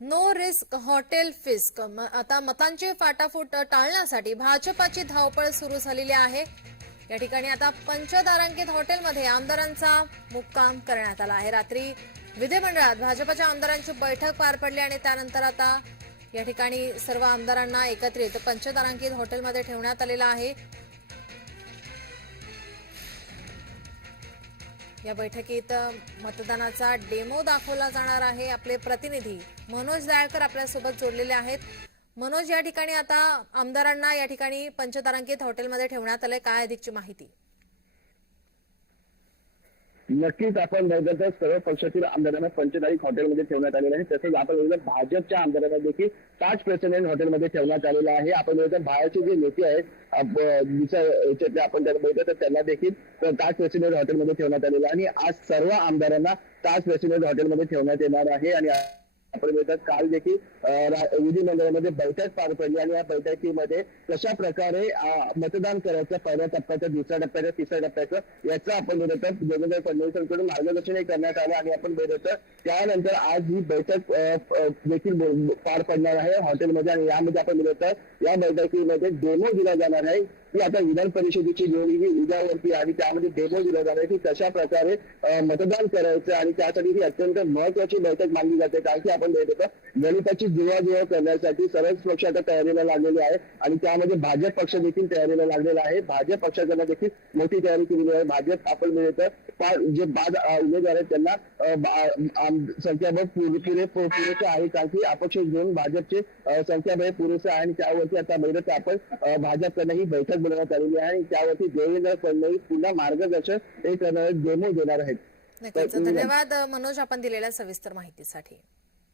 No risk hotel फिस्क. म- आता मतांची फाटाफूट टाळण्यासाठी भाजपाची धावपळ सुरू झालेली आहे. या ठिकाणी आता पंचतारांकित हॉटेलमध्ये आमदारांचा मुक्काम करण्यात आला आहे. रात्री विधिमंडळात भाजपाच्या आमदारांची बैठक पार पडली आणि त्यानंतर आता या ठिकाणी सर्व आमदारांना एकत्रित पंचतारांकित हॉटेलमध्ये ठेवण्यात आलेलं आहे. या बैठकीत मतदानाचा डेमो दाखवला जाणार आहे. आपले प्रतिनिधी मनोज दयाळकर आपल्यासोबत जोडलेले आहेत. मनोज या ठिकाणी आता आमदारांना या ठिकाणी पंचतारांकित हॉटेलमध्ये ठेवण्यात आलंय. काय अधिकची माहिती? नक्कीच आपण बघत सर्व पक्षातील आमदारांना पंचतारीख हॉटेलमध्ये ठेवण्यात आलेलं आहे तसंच आपण बघितलं भाजपच्या आमदारांना देखील ताज प्रेसिडेंट हॉटेलमध्ये ठेवण्यात आलेलं आहे. आपण बघितलं बाहेरचे जे नेते आहेत याच्यातले आपण त्यांना बघितलं तर त्यांना देखील ताज प्रेसिडेंट हॉटेलमध्ये ठेवण्यात आलेलं आहे. आणि आज सर्व आमदारांना ताज प्रेसिडेंट हॉटेलमध्ये ठेवण्यात येणार आहे. आणि आपण बघितलं काल देखील विधिमंडळामध्ये बैठक पार पडली आणि या बैठकीमध्ये कशा प्रकारे मतदान करायचं पहिल्या टप्प्याचं दुसऱ्या टप्प्याचं तिसऱ्या टप्प्याचं याचं आपण बघत देवेंद्र फडणवीसांकडून मार्गदर्शनही करण्यात आलं आणि आपण बघत त्यानंतर आज ही बैठक देखील पार पडणार आहे हॉटेलमध्ये आणि यामध्ये आपण बघत या बैठकीमध्ये डेमो दिला जाणार आहे. की आता विधान परिषदेची निवडणूक उद्यावरती आणि त्यामध्ये डेमो दिला जाणार की कशा प्रकारे मतदान करायचं आणि त्यासाठी ही अत्यंत महत्वाची बैठक मानली जाते. कारण की आपण बघत होतो गणिताची जुळवाजुळव करण्यासाठी सर्वच पक्ष आता तयारीला लागलेले आहे. आणि त्यामध्ये भाजप पक्ष देखील तयारीला लागलेला आहे. भाजप पक्षाच्या देखील मोठी तयारी केलेली आहे. भाजप आपण बघत जे बाद उमेदवार आहेत त्यांना संख्याबळ पुरे पुरेसे आहे. कारण की अपक्ष घेऊन भाजपचे संख्याबळ पुरेसे आहे. आणि त्यावरती आता बैठक आपण अं, भाजपकडनं ही बैठक बोलवण्यात आलेली आहे. आणि त्यावरती देवेंद्र फडणवीस पुन्हा मार्गदर्शन हे करणारे डेमो देणार आहेत. धन्यवाद मनोज आपण दिलेल्या सविस्तर माहितीसाठी.